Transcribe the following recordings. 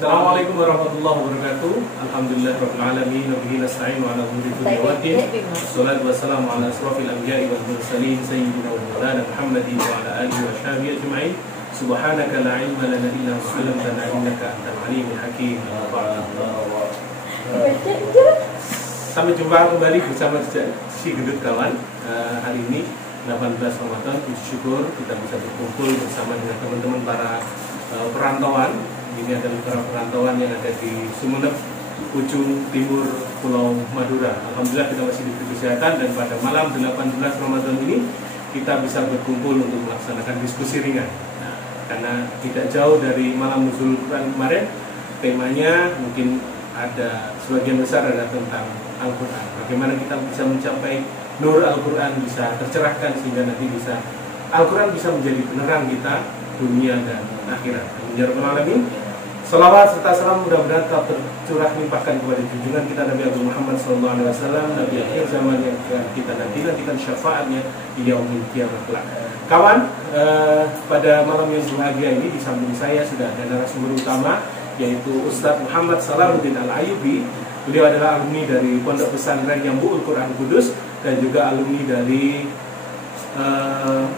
Assalamualaikum warahmatullahi wabarakatuh. Alhamdulillahirabbil alamin wa bihi nasta'in wa ala umuri dunya waddin. Wassalatu wassalamu ala asrofil anbiya'i wal mursalin sayyidina wa maulana Muhammadin wa ala alihi wa sahbihi ajma'in. Subhanaka la ilma lana illa ma 'allamtana innaka antal alimul hakim. Sampai jumpa kembali bersama si Gendut Kawan. Hari ini 18 Ramadan, puji syukur kita bisa berkumpul bersama dengan teman-teman para perantauan. Ini adalah para perantauan yang ada di Sumeneb, ujung timur Pulau Madura. Alhamdulillah kita masih diberi kesehatan, dan pada malam 18 Ramadan ini kita bisa berkumpul untuk melaksanakan diskusi ringan. Nah, karena tidak jauh dari malam nuzul Quran kemarin, temanya mungkin ada sebagian besar adalah tentang Al-Quran. Bagaimana kita bisa mencapai nur Al-Quran, bisa tercerahkan sehingga nanti bisa Al-Quran bisa menjadi penerang kita dunia dan akhirat. Ya Rabbal Alamin. Salawat serta salam mudah-mudahan telah tercurah limpahkan kepada junjungan kita Nabi Muhammad SAW, Nabi akhir zaman yang kita nantikan syafaatnya di yaumil kiamat kelak. Kawan, pada malam yang berbahagia ini di samping saya sudah ada narasumber utama, yaitu Ustadz Muhammad Salahuddin Al-Ayyubi. Beliau adalah alumni dari Pondok Pesantren Jambu'ul Quran Kudus dan juga alumni dari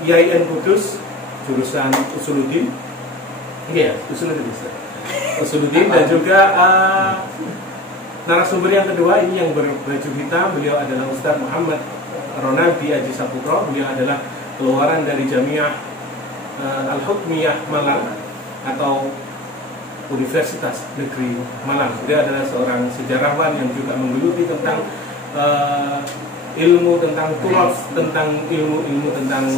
IAIN Kudus jurusan Usuluddin. Iya, Usuluddin. Dan juga narasumber yang kedua ini yang berbaju hitam, beliau adalah Ustadz Muhammad Ronaldi Aji Saputro. Beliau adalah keluaran dari Jamiah Al-Hukmiyah Malang atau Universitas Negeri Malang. Dia adalah seorang sejarawan yang juga menggeluti tentang ilmu tentang turaf, tentang ilmu tentang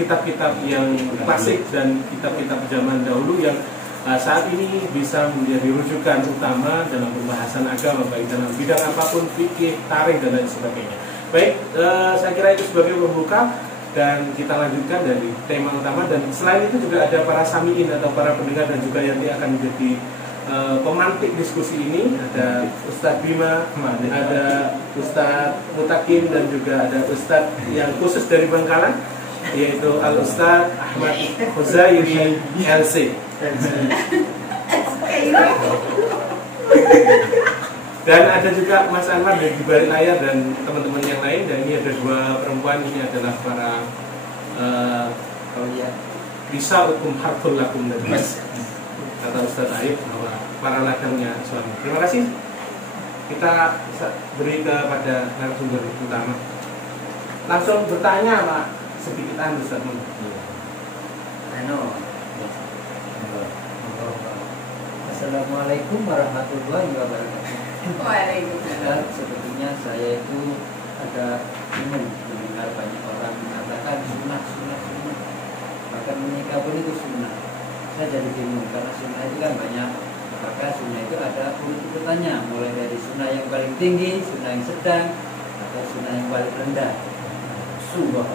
kitab-kitab yang klasik dan kitab-kitab zaman dahulu yang saat ini bisa menjadi rujukan utama dalam pembahasan agama, baik dalam bidang apapun, fikih, tarikh dan lain sebagainya. Baik, saya kira itu sebagai pembuka dan kita lanjutkan dari tema utama. Dan selain itu juga ada para samiin atau para pendengar dan juga yang akan menjadi pemantik diskusi ini. Ada Ustadz Bima, ada Ustadz Mutakin, dan juga ada Ustadz yang khusus dari Bangkalan, yaitu Al-Ustadz Ahmad Khuzairi LC. Dan ada juga Mas Anwar dari balik layar dan teman-teman yang lain. Dan ini ada dua perempuan, ini adalah para bisa hukum harful lakum dan mas kata Ustadz Aib bahwa para ladangnya suami. Terima kasih. Kita beri kepada narasumber utama. Langsung bertanya Pak, sedikit Ustadz. Assalamualaikum warahmatullahi wabarakatuh. Waalaikumsalam. Sepertinya saya itu ada bingung mendengar banyak orang mengatakan sunnah. Bahkan menikah pun itu sunnah. Saya jadi bingung karena sunnah itu kan banyak. Apakah sunnah itu ada urut-urutannya, mulai dari sunnah yang paling tinggi, sunnah yang sedang, atau sunnah yang paling rendah.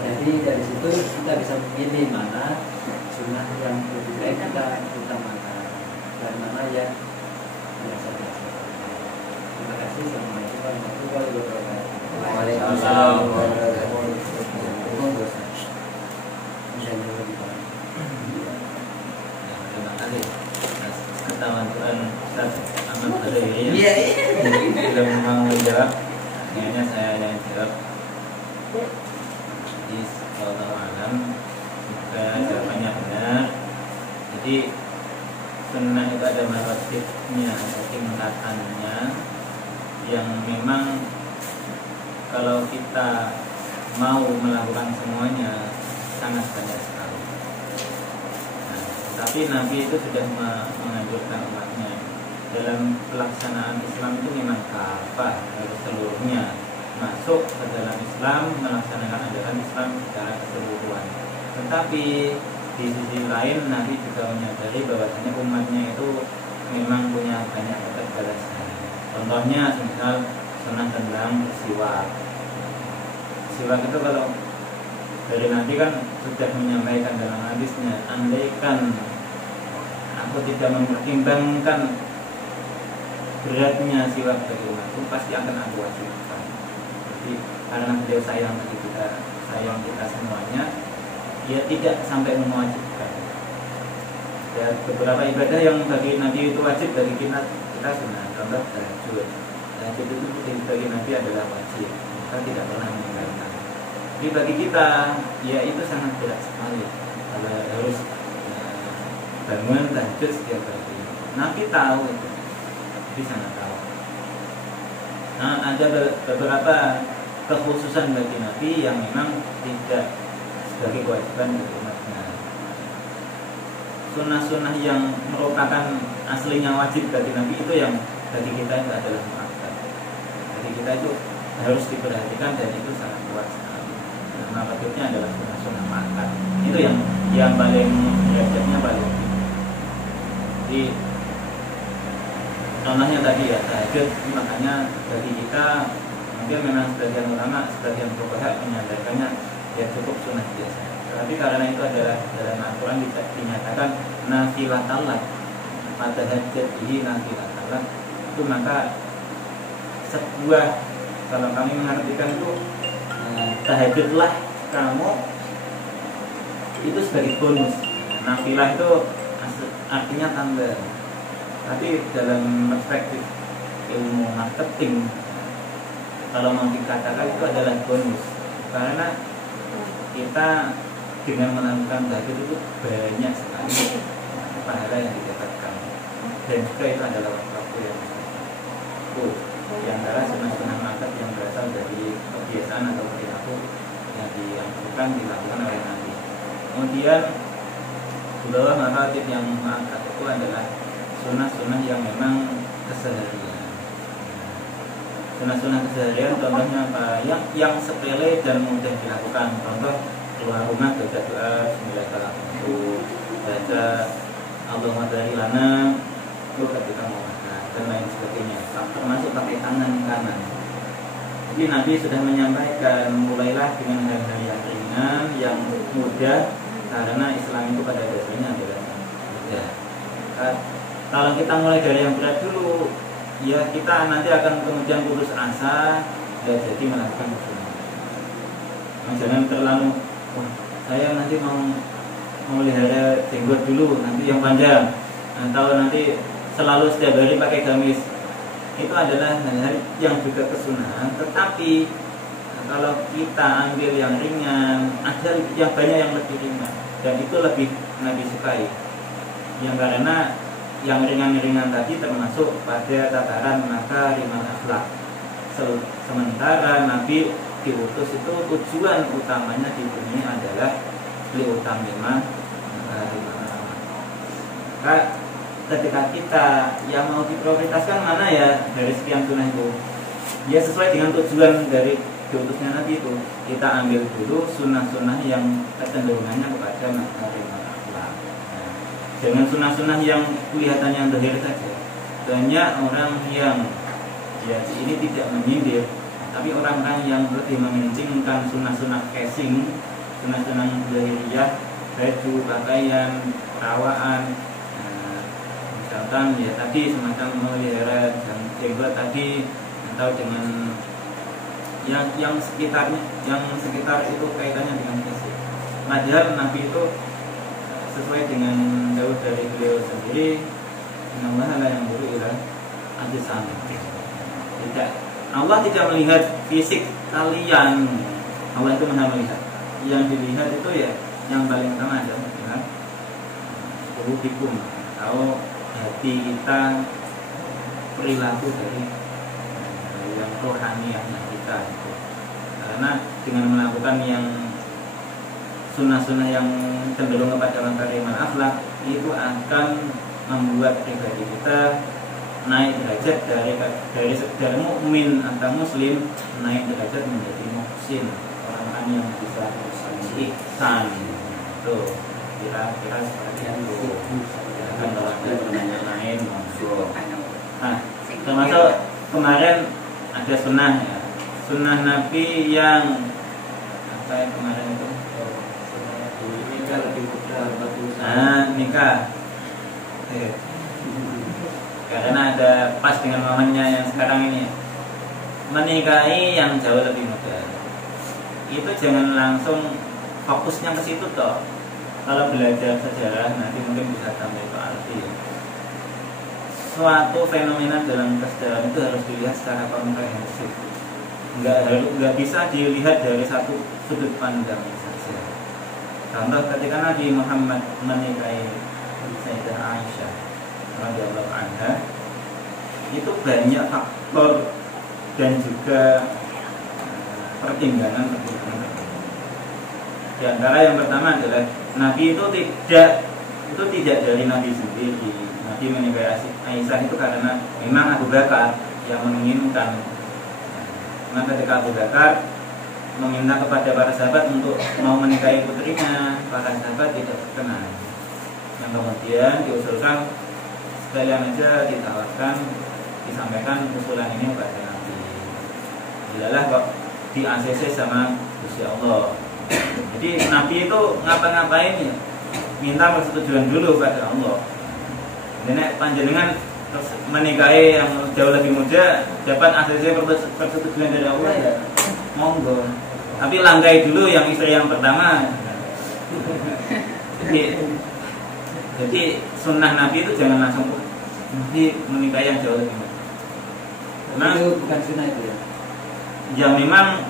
Jadi dari situ kita bisa memilih mana sunnah yang lebih baik kita utamakan dan mana yang biasa-biasa. Terima kasih. Assalamualaikum warahmatullahi wabarakatuh. Waalaikumsalam. Terima kasih atas keterangan Ustaz Ahmad Khuzairi. Bila memang menjawab, akhirnya saya yang jawab. Jadi Allah alam, jika jawabannya benar, jadi sunnah itu ada maratibnya, ada tingkatannya, yang memang kalau kita mau melakukan semuanya sangat banyak sekali. Nah, tapi Nabi itu sudah menganjurkan umatnya dalam pelaksanaan Islam itu memang kafah, harus seluruhnya masuk ke dalam Islam, melaksanakan ajaran Islam secara keseluruhan. Tetapi di sisi lain Nabi juga menyadari bahwasanya umatnya itu memang punya banyak keterbatasan. Contohnya misal sunnah tentang siwak. Siwak itu kalau dari Nabi kan sudah menyampaikan dalam hadisnya, andaikan aku tidak mempertimbangkan beratnya siwak bagi umatku, pasti akan aku wajibkan. Jadi karena beliau sayang kita semuanya, dia tidak sampai mewajibkan. Ya, beberapa ibadah yang bagi Nabi itu wajib, bagi kita sunnah. Contoh tahajud. Tahajud itu bagi Nabi adalah wajib, maka tidak pernah meninggalkan. Jadi bagi kita, ya itu sangat berat sekali kalau harus bangun tahajud setiap hari. Nabi tahu itu, Nabi sangat tahu. Nah, ada beberapa kekhususan bagi Nabi yang memang tidak sebagai kewajiban bagi umatnya. Sunnah-sunnah yang merupakan aslinya wajib bagi Nabi itu yang bagi kita itu adalah muakkad. Jadi kita itu harus diperhatikan dan itu sangat kuat sekali. Nah, berikutnya adalah sunnah-sunnah muakkad. Itu yang paling derajatnya paling tinggi. Jadi contohnya tadi ya tahajud, makanya bagi kita mungkin memang sebagian ulama, sebagian fuqaha menyampaikannya ya cukup sunnah biasa. Tapi karena itu adalah dalam Al-Quran dinyatakan nafilatallah, pada hajat ini nafilatallah, itu maka sebuah, kalau kami mengartikan itu tahajudlah kamu itu sebagai bonus. Nafilah itu artinya tambah. Tapi dalam perspektif ilmu marketing, kalau mau dikatakan itu adalah bonus, karena kita dengan melakukan tahajud itu banyak sekali pahala yang didapatkan, dan juga itu adalah waktu yang di antara sunnah-sunnah muakkad yang berasal dari kebiasaan atau perilaku yang dilakukan oleh Nabi. Kemudian di bawah maratib yang muakkad itu adalah sunnah-sunnah yang memang keseharian. Sunnah-sunnah keseharian contohnya apa? Yang sepele dan mudah dilakukan. Contoh keluar rumah baca doa Bismillahirrahmanirrahim, baca Allahumma barik lana itu ketika mau makan dan lain sebagainya, termasuk pakai tangan kanan. Jadi Nabi sudah menyampaikan mulailah dengan hal-hal yang ringan, yang mudah, karena Islam itu pada dasarnya adalah mudah. Kalau kita mulai dari yang berat dulu, ya kita nanti akan kemudian putus asa dan jadi melakukan sunnah. Jangan terlalu saya nanti mau melihara jenggot dulu, nanti yang panjang, atau nanti selalu setiap hari pakai gamis. Itu adalah hal-hal yang juga kesunahan. Tetapi kalau kita ambil yang ringan, ada yang banyak yang lebih ringan, dan itu lebih Nabi sukai. Yang karena yang ringan-ringan tadi termasuk pada tataran makarimul akhlak. Sementara Nabi diutus itu tujuan utamanya di dunia adalah liutamima makarimul akhlak. Maka ketika kita yang mau diprioritaskan mana ya dari sekian sunnah itu, ya sesuai dengan tujuan dari diutusnya Nabi itu, kita ambil dulu sunnah-sunnah yang kecenderungannya kepada makarimul akhlak. Jangan sunnah-sunnah yang kelihatannya zahir saja. Banyak orang yang ya ini tidak menyindir, tapi orang-orang yang lebih mementingkan sunnah-sunnah casing, sunnah-sunnah zahiriyah, baju, pakaian, perawaan, misalkan ya tadi semacam melihara jenggot tadi, atau dengan yang sekitar itu kaitannya dengan casing. Padahal Nabi itu sesuai dengan jauh dari beliau sendiri, Allah yang buru ila ajsam. Tidak, Allah tidak melihat fisik kalian. Allah itu Maha melihat. Yang dilihat itu ya yang paling utama adalah melihat qulubikum, atau hati kita, perilaku dari yang rohaniahnya kita. Karena dengan melakukan yang sunnah-sunnah yang cenderung kepada makarimul akhlak, itu akan membuat pribadi kita naik derajat dari mukmin atau muslim, naik derajat menjadi muhsin, orang yang bisa ihsan. Tuh kira-kira seperti itu. Akan ada pertanyaan lain masuk. Nah, termasuk kemarin ada sunnah ya, sunnah Nabi yang apa yang kemarin itu? Nikah. Karena ada pas dengan momennya yang sekarang ini, menikahi yang jauh lebih muda. Itu jangan langsung fokusnya ke situ toh. kalau belajar sejarah nanti mungkin bisa sampai ke arti ya. Suatu fenomena dalam kesejaraan itu harus dilihat secara komprehensif. Nggak bisa dilihat dari satu sudut pandang saja. Contoh ketika Nabi Muhammad menikahi Sayyidah Aisyah radhiyallahu anha, itu banyak faktor dan juga pertimbangan. Di antara yang pertama adalah Nabi itu tidak dari Nabi sendiri. Nabi menikahi Aisyah itu karena memang Abu Bakar yang menginginkan. Nah, ketika Abu Bakar meminta kepada para sahabat untuk mau menikahi putrinya, para sahabat tidak berkenan. Yang kemudian diusulkan sekalian aja ditawarkan, disampaikan usulan ini kepada Nabi. Dilalah kok di ACC sama Gusti Allah. Jadi Nabi itu ngapa-ngapain ya minta persetujuan dulu pada Allah. Nenek panjenengan menikahi yang jauh lebih muda dapat ACC persetujuan dari Allah ya monggo. Tapi langgai dulu yang istri yang pertama. Jadi sunnah Nabi itu jangan langsung Nabi menikahi yang jauh lebih muda. Nah, itu bukan sunnah itu ya. Ya memang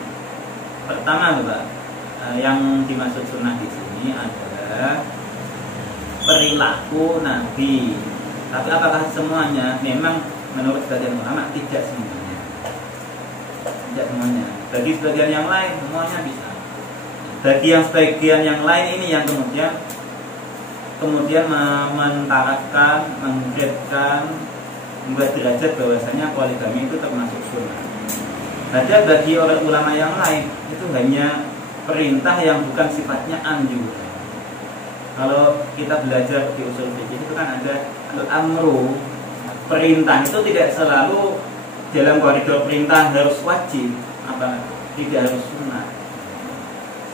pertama Pak, yang dimaksud sunnah di sini adalah perilaku Nabi. Tapi apakah semuanya? Memang menurut sebagian ulama tidak semuanya. Tidak semuanya. Bagi sebagian yang lain semuanya bisa. Bagi yang sebagian yang lain ini yang kemudian mentarafkan, menggrade-kan, membuat derajat bahwasanya poligami itu termasuk sunnah. Ada bagi orang ulama yang lain itu hanya perintah yang bukan sifatnya anjuran. Kalau kita belajar di usul fikih itu kan ada al-amru, perintah itu tidak selalu dalam koridor perintah harus wajib, tidak harus sunnah.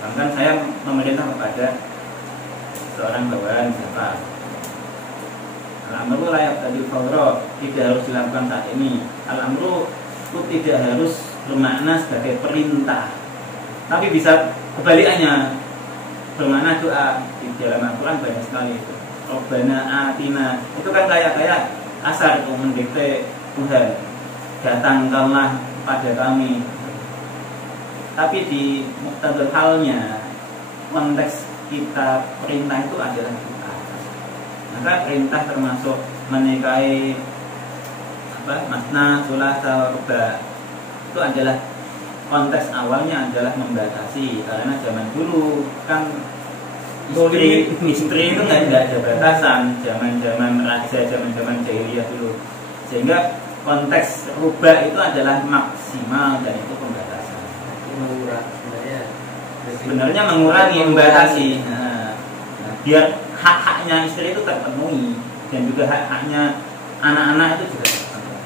Bahkan saya memerintah kepada seorang bawahan zakat, al-amru layak tadi fawro, tidak harus dilakukan saat ini. Al-amru itu tidak harus bermakna sebagai perintah, tapi bisa kebalikannya, bermakna doa. Di dalam Al-Quran banyak sekali itu. Rabbana atina, itu kan kayak asar itu mendikte Tuhan, datangkanlah pada kami. Tapi di muktadal halnya, konteks kita perintah itu adalah doa. Maka perintah termasuk menikahi masna, sulasa, ruba, itu adalah konteks awalnya adalah membatasi, karena zaman dulu kan istri itu nggak ada batasan, zaman raja, zaman jahiliyah dulu, sehingga konteks rubah itu adalah maksimal dan itu pembatasan. Sebenarnya mengurangi, membatasi, biar hak-haknya istri itu terpenuhi dan juga hak-haknya anak-anak itu juga terpenuhi.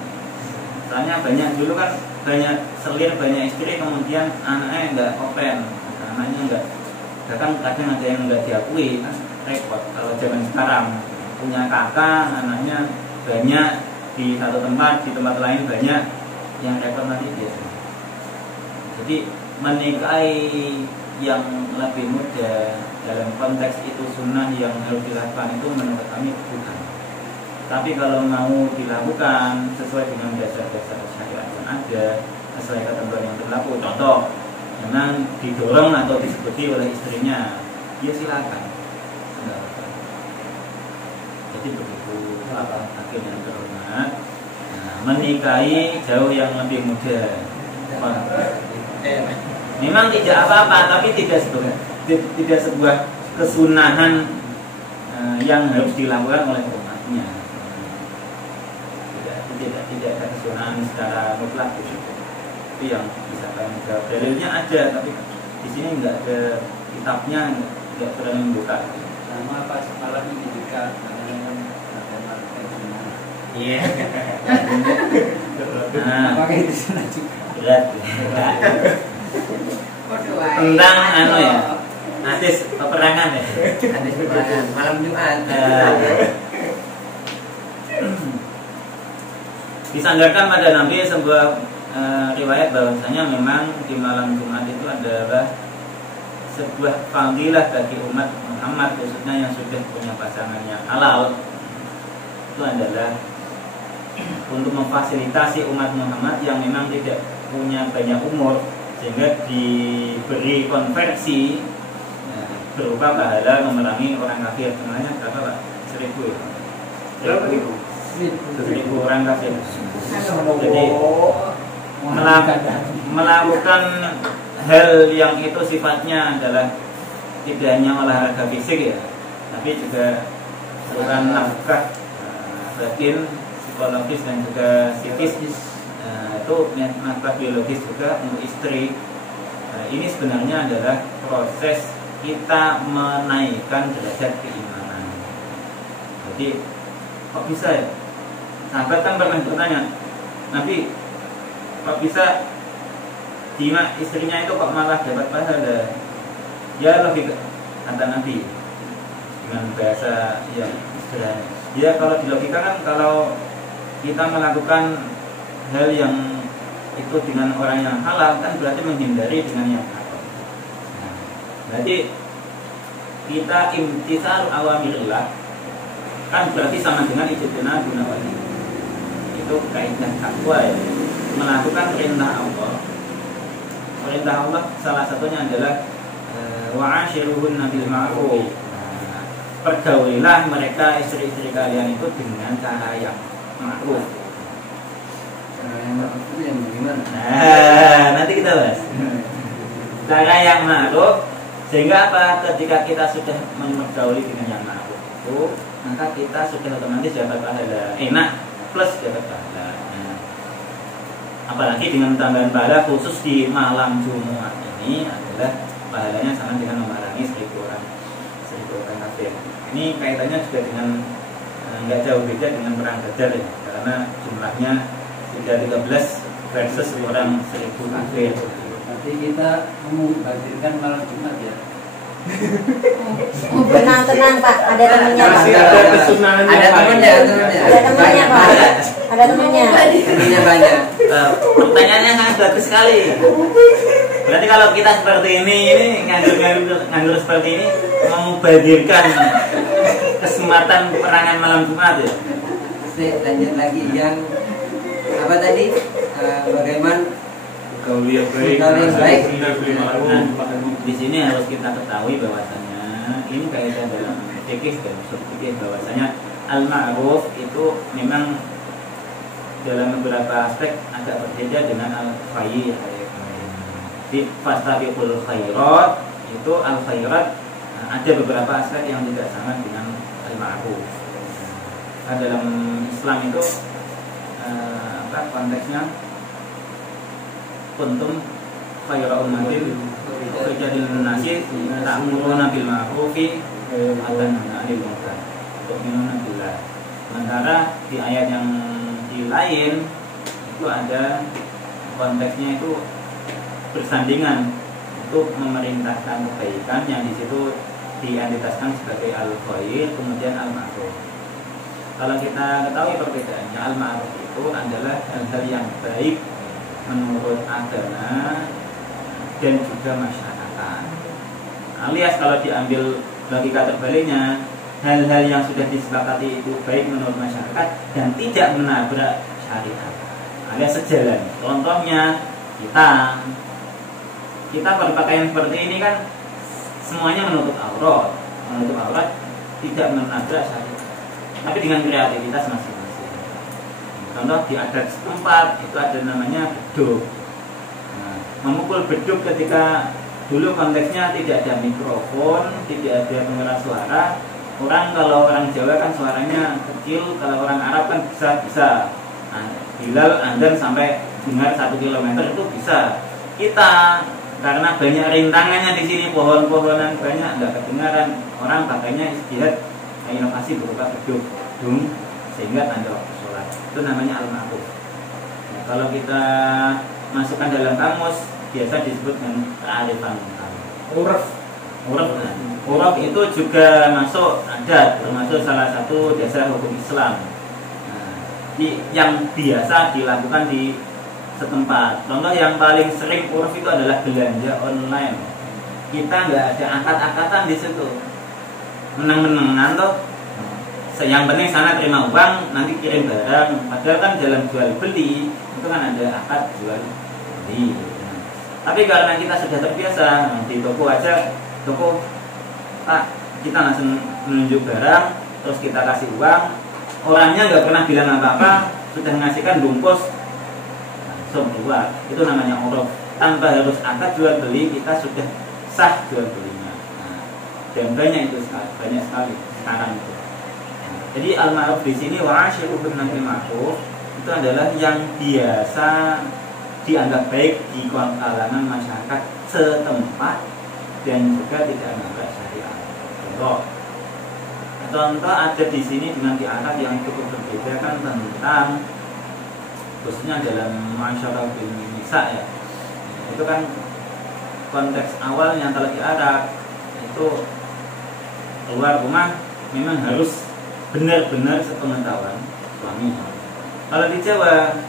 Soalnya banyak dulu kan banyak selir, banyak istri, kemudian anaknya nggak open, anaknya nggak, bahkan kadang ada yang nggak diakui, kan repot. Kalau zaman sekarang punya kakak, anaknya banyak di satu tempat, di tempat lain banyak, yang repot nanti dia. Jadi menikahi yang lebih muda dalam konteks itu sunnah yang harus dilakukan itu menurut kami bukan. Tapi kalau mau dilakukan sesuai dengan dasar-dasar syariat yang ada, sesuai ketentuan yang berlaku, contoh memang didorong atau disebuti oleh istrinya, ya silakan. Jadi begitu hakim yang terhormat, menikahi jauh yang lebih muda. Memang tidak apa-apa, tapi tidak sebuah kesunahan yang harus dilakukan oleh umatnya. Tidak ada kesunahan secara mutlak gitu. Itu yang bisa kami jawab. Dalilnya ada, tapi di sini nggak ada kitabnya, nggak berani membuka. Sama pas malam ini juga iya. pakai di sana juga. Berat. Tentang ya, hadis peperangan ya. Hadis peperangan malam Jumat. Disandarkan pada Nabi sebuah riwayat bahwasanya memang di malam Jumat itu adalah sebuah fadilah bagi umat Muhammad, khususnya yang sudah punya pasangan yang halal, itu adalah untuk memfasilitasi umat Muhammad yang memang tidak punya banyak umur, sehingga diberi konversi berupa pahala memerangi orang kafir. Sebenarnya berapa Pak? 1000 ya? 1000 orang kafir. Jadi melakukan hal yang itu sifatnya adalah tidak hanya olahraga fisik ya, tapi juga melakukan nafkah batin, psikologis dan juga psikis. Itu nafkah biologis juga untuk istri. Ini sebenarnya adalah proses kita menaikkan derajat keimanan. Jadi kok bisa ya? Sahabat kan pernah bertanya, Nabi, kok bisa Dima istrinya itu kok malah dapat pahala? Ya logika, kata Nabi dengan bahasa yang sederhana. Ya kalau di logika kan, kalau kita melakukan hal yang itu dengan orang yang halal kan berarti menghindari dengan yang haram. Berarti kita imtisal awamirillah kan berarti sama dengan ijtinab nawahi. Itu kaidah takwa ya. Melakukan perintah Allah. Perintah Allah salah satunya adalah wa'ashiruhunna bil ma'ruf. Pergaulilah mereka istri-istri kalian itu dengan cara yang ma'ruf. Cara yang ma'ruf itu yang bagaimana? Nanti kita bahas. Cara yang ma'ruf, sehingga apa? Ketika kita sudah mempergauli dengan yang ma'ruf itu, maka kita sudah otomatis dapat pahala. Enak plus dapat pahala. Apalagi dengan tambahan pahala khusus di malam Jumat ini adalah pahalanya sama dengan memerangi 1000 orang kafir. Ini kaitannya juga dengan nggak jauh beda dengan perang Badar ya, karena jumlahnya 313 versus orang 1000 kafir. Berarti kita membadirkan malam Jumat ya. Tenang Pak, ada temennya Pak. Masih ada kesunahannya. Ada temennya, Ada temennya Pak. Ada temennya. temennya banyak. Pertanyaannya sangat bagus sekali. Berarti kalau kita seperti ini nganggur seperti ini, membadirkan kesempatan perangan malam Jumat ya. Lanjut lagi yang apa tadi? Bagaimana Gauli yang baik. Gauli yang baik. Di sini harus kita ketahui bahwasanya ini kaidah dalam fikih dan usul fikih bahwasanya al-ma'ruf itu memang dalam beberapa aspek agak berbeda dengan al-khair. Di fastabiqul khairat itu al-khairat ada beberapa aspek yang tidak sama dengan al-ma'ruf. Nah, dalam Islam itu konteksnya kuntum khairu ummatin ukhrijat nasi ta'muruna bil ma'rufi wa tanhauna 'anil munkar wa tu'minuna billah. Sementara di ayat yang di lain itu ada konteksnya itu bersandingan untuk memerintahkan kebaikan yang di situ diidentitaskan sebagai al-khair, kemudian al-ma'ruf. Kalau kita ketahui perbedaannya, al-ma'ruf itu adalah hal-hal yang baik menurut agama dan juga masyarakat. Alias kalau diambil logika terbaliknya, hal-hal yang sudah disepakati itu baik menurut masyarakat dan tidak menabrak syariat, alias sejalan. Contohnya kita berpakaian seperti ini kan semuanya menutup aurat tidak menabrak syariat, tapi dengan kreativitas masing-masing. Contoh di adat setempat itu ada namanya beduk. Nah, memukul beduk ketika dulu konteksnya tidak ada mikrofon, tidak ada pengeras suara. Kalau orang Jawa kan suaranya kecil, kalau orang Arab kan bisa. Nah, Bilal adzan sampai dengar 1 kilometer itu bisa. Kita karena banyak rintangannya di sini, pohon-pohonan banyak, nggak kedengaran. Orang pakainya istihad inovasi berupa beduk, sehingga tanda waktu sholat. Itu namanya al-ma'ruf. Nah, kalau kita masukkan dalam kamus, biasa disebut dengan kearifan lokal. Uraf itu juga masuk adat, termasuk salah satu dasar hukum Islam. Nah, yang biasa dilakukan di setempat. Contoh yang paling sering uraf itu adalah belanja online. Kita nggak ada akad-akatan di situ. menang-menangan toh. Yang penting sana terima uang, nanti kirim barang. Padahal kan dalam jual beli itu kan ada akad jual beli. Tapi karena kita sudah terbiasa di toko aja, toko Pak, kita langsung menunjuk barang, terus kita kasih uang, orangnya nggak pernah bilang apa-apa, sudah mengasihkan bungkus, langsung keluar. Itu namanya uruf. Tanpa harus akad jual beli, kita sudah sah jual belinya. Nah, dan banyak itu banyak sekali sekarang itu. Jadi al-ma'ruf di sini wa'asyiru bil ma'ruf itu adalah yang biasa dianggap baik di kalangan masyarakat setempat dan juga tidak melanggar syariat. Contoh ada di sini dengan diangkat yang cukup berbeda kan tentang khususnya dalam masyarakat Indonesia ya. Itu kan konteks awalnya kalau di Arab itu keluar rumah memang harus benar-benar sepengetahuan suami. Kalau di Jawa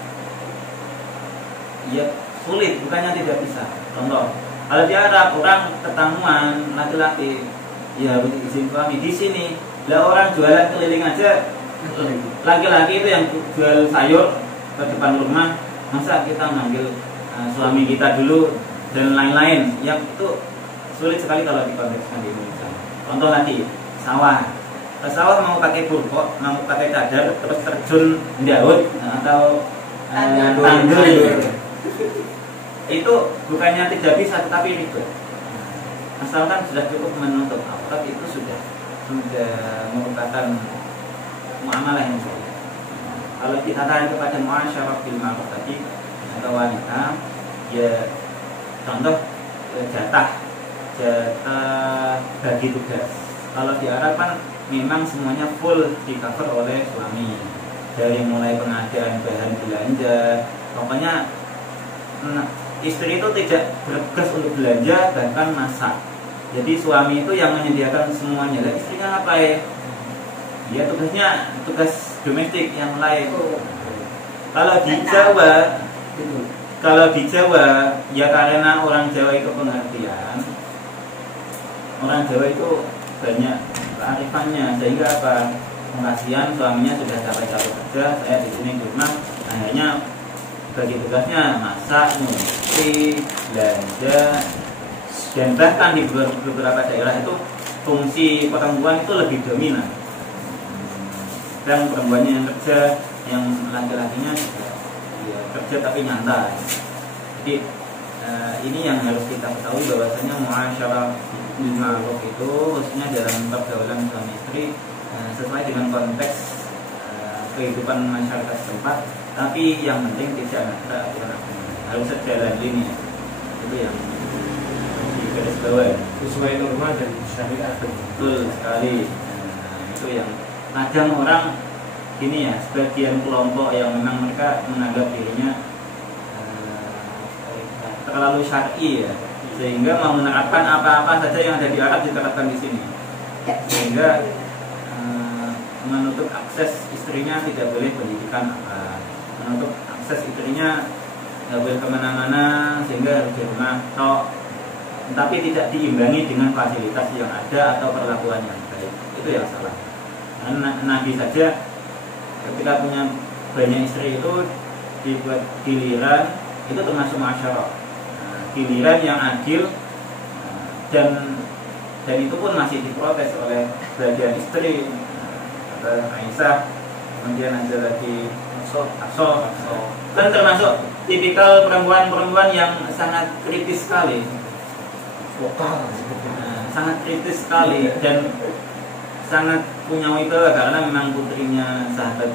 ya sulit, bukannya tidak bisa. Contoh, kalau di Arab orang ketemuan laki-laki ya harus izin suami. Di sini lah orang jualan keliling aja, laki-laki itu yang jual sayur ke depan rumah, masa kita manggil suami kita dulu dan lain-lain, yang itu sulit sekali kalau dikontekskan di Indonesia. Contoh lagi sawah. Ke sawah mau pakai burkok, mau pakai cadar, terus terjun daun atau tanggul. Itu bukannya tidak bisa, tetapi ribet. Asalkan sudah cukup menutup aurat, itu sudah merupakan muamalah yang baik. Kalau kita tarik kepada muasyarah bil ma'ruf tadi atau wanita, ya contoh jatah bagi tugas. Kalau di Arab kan memang semuanya full di cover oleh suami, dari mulai pengadaan bahan belanja, pokoknya istri itu tidak bertugas untuk belanja bahkan masak. Jadi suami itu yang menyediakan semuanya. Lah istrinya ngapain? Dia tugasnya tugas domestik yang lain. Kalau di Jawa ya karena orang Jawa itu pengertian, orang Jawa itu banyak kearifannya, sehingga apa, pengasihan suaminya sudah capek-capek kerja, saya di sini di rumah, akhirnya bagi tugasnya masak, nyuci, belanja, dan bahkan di beberapa daerah itu fungsi perempuan itu lebih dominan. Dan perempuannya yang kerja, yang laki-lakinya ya, kerja tapi nyantai. Jadi ini yang harus kita ketahui, bahwasanya muasyarah bil ma'ruf itu khususnya dalam pergaulan suami istri sesuai dengan konteks kehidupan masyarakat setempat, tapi yang penting tidak ada aturan harus sejalan linear. Itu yang di garis bawah, sesuai norma dan syariat. betul sekali. Itu yang kadang orang ini ya, sebagian kelompok yang memang mereka menganggap dirinya terlalu syar'i ya, sehingga mau menerapkan apa-apa saja yang ada di Arab diterapkan di sini, sehingga menutup akses istrinya tidak boleh pendidikan apa, menutup akses istrinya nggak boleh kemana-mana sehingga harus di rumah tok, tapi tidak diimbangi dengan fasilitas yang ada atau perlakuan yang baik. Itu yang salah. Nabi saja ketika punya banyak istri itu dibuat giliran, itu termasuk masyarakat. Giliran yang adil, dan itu pun masih diprotes oleh sebagian istri. Aisyah, kemudian ada lagi Hafsah, kan termasuk tipikal perempuan-perempuan yang sangat kritis sekali, sangat kritis sekali, dan sangat punya wibawa karena memang putrinya sahabat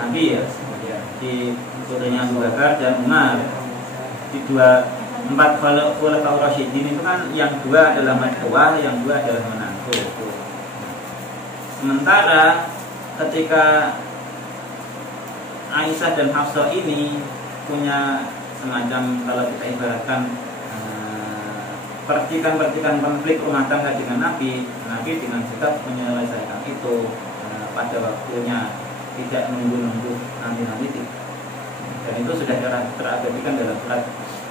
Nabi ya, di putrinya Abu Bakar dan Umar. Di empat khulafaur rasyidin itu kan yang dua adalah mertua, yang dua adalah menantu. Sementara ketika Aisyah dan Hafsah ini punya semacam, kalau kita ibaratkan percikan-percikan konflik rumah tangga dengan Nabi dengan sikap menyelesaikan itu pada waktunya, tidak menunggu-nunggu nanti. Dan itu sudah terabadikan dalam surat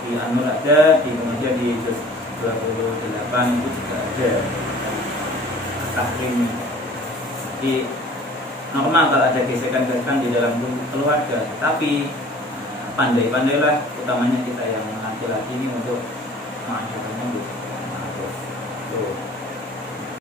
di An-Nur ada, kemudian di juz 28 itu juga ada. tahrimnya. Jadi normal kalau ada gesekan-gesekan di dalam keluarga, tapi pandai-pandailah, utamanya kita yang laki-laki ini untuk mengajarkannya gitu.